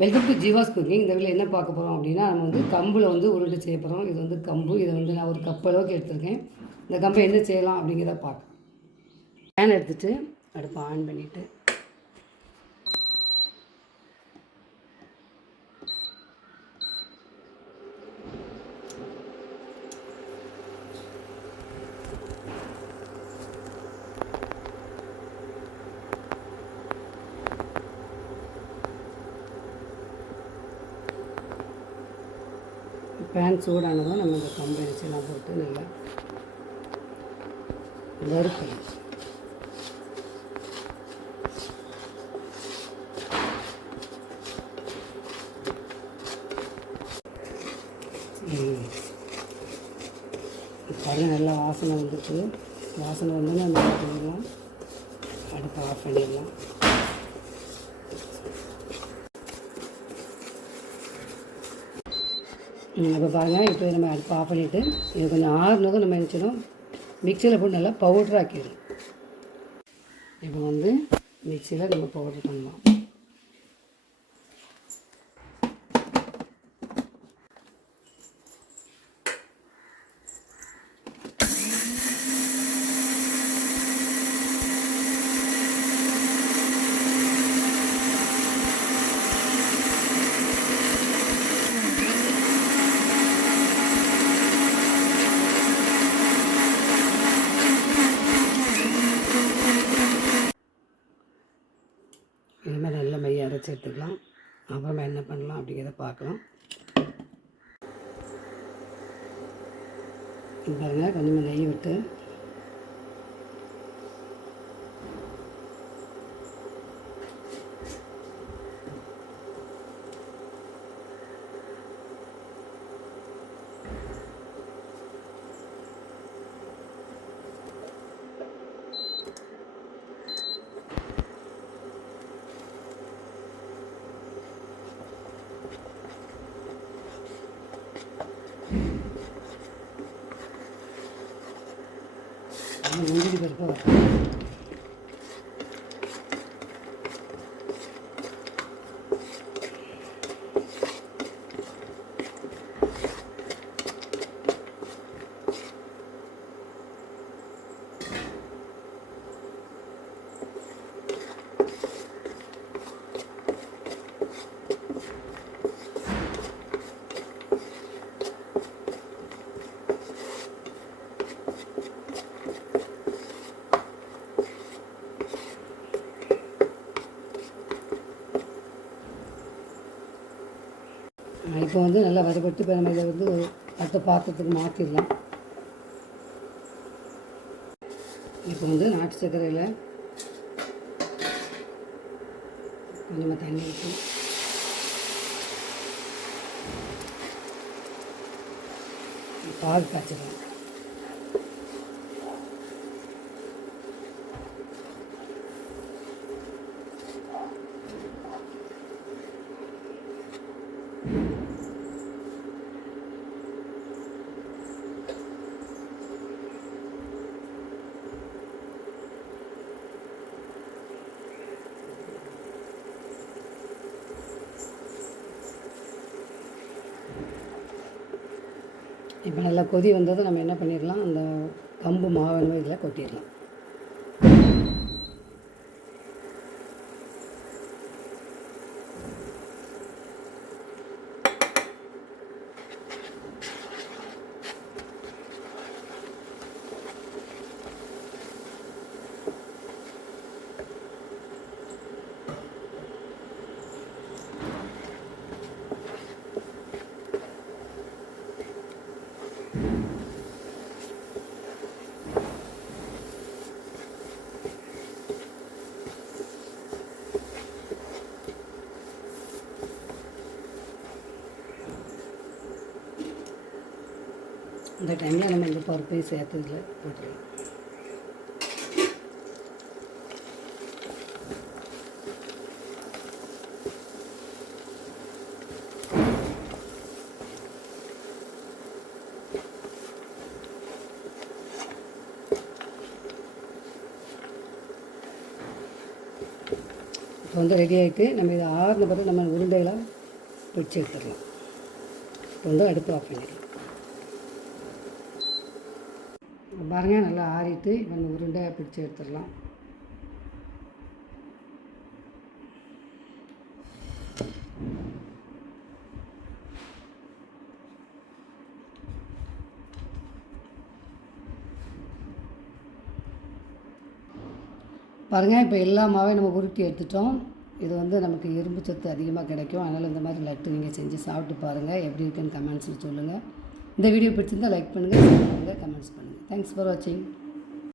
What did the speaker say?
Welcome to Jeeva's cooking இந்த வீட்டில் என்ன பார்க்க போகிறோம் அப்படின்னா நம்ம வந்து கம்பில் வந்து உருண்டை செய்ய போகிறோம் இது வந்து கம்பு. இதை வந்து நான் ஒரு கப் அளவுக்கு எடுத்திருக்கேன். இந்த கம்பை என்ன செய்யலாம் அப்படிங்கிறத பார்க்க பேன் எடுத்துகிட்டு அடுப்பை ஆன் பண்ணிவிட்டு பேன் சூடானதும் நம்ம இந்த கம்பு எல்லாம் போட்டு நல்லா வறுக்கணும் பாருங்க நல்லா வாசனை வந்துட்டு வாசனை வந்தோன்னே நம்ம பண்ணிடலாம். அடுப்பை ஆஃப் பண்ணிடலாம். இப்போ பாருங்கள் இப்போ நம்ம அடுப்பு ஆஃப் பண்ணிவிட்டு இது கொஞ்சம் ஆறுனதும் நம்ம நினச்சிடும் மிக்சியில் போட்டு நல்லா பவுட்ராக்கிடும் இப்போ வந்து மிக்சியில் நம்ம பவுட்ரு பண்ணலாம் இது மாதிரி சேர்த்துக்கலாம் அரைச்சி எடுத்துக்கலாம். அப்புறமா என்ன பண்ணலாம் அப்படிங்கிறத பார்க்கலாம். பாருங்கள் கொஞ்சமாக நெய் விட்டு 이거 왜 이리 가져가? இப்போ வந்து நல்லா வதப்பட்டு இப்போ நம்ம இதை வந்து அடுத்த பாத்திரத்துக்கு மாற்றிடலாம் இப்போ வந்து நாட்டு சர்க்கரையில் கொஞ்சமாக தண்ணி ஊற்றி பால் காய்ச்சிடலாம் இப்போ நல்லா கொதி வந்ததும் நம்ம என்ன பண்ணிடலாம்? அந்த கம்பு மாவு இதில் கொட்டிடலாம். இந்த டைமில் நம்ம இந்த பருப்பையும் சேர்த்து இதில் போட்டுருவோம் இப்போ வந்து ரெடி ஆகிட்டு நம்ம இதை ஆறுன பிறகு நம்ம உருண்டைகளாக பிடிச்சி எடுத்துடலாம் இப்போ வந்து அடுப்பு ஆஃப் பண்ணிடலாம் பாருங்கள் நல்லா ஆறிட்டு இப்போ நம்ம உருண்டையாக பிடிச்சி எடுத்துடலாம். பாருங்கள் இப்போ எல்லா மாவையும் நம்ம உருட்டி எடுத்துட்டோம். இது வந்து நமக்கு இரும்பு சத்து அதிகமாக கிடைக்கும். அதனால் இந்த மாதிரி லட்டு நீங்கள் செஞ்சு சாப்பிட்டு பாருங்கள் எப்படி இருக்குன்னு கமெண்ட்ஸில் சொல்லுங்கள் இந்த வீடியோ பிடிச்சிருந்தால் லைக் பண்ணுங்கள் ஷேர் பண்ணுங்கள் கமெண்ட்ஸ் பண்ணுங்கள் தேங்க்ஸ் ஃபார் வாட்சிங்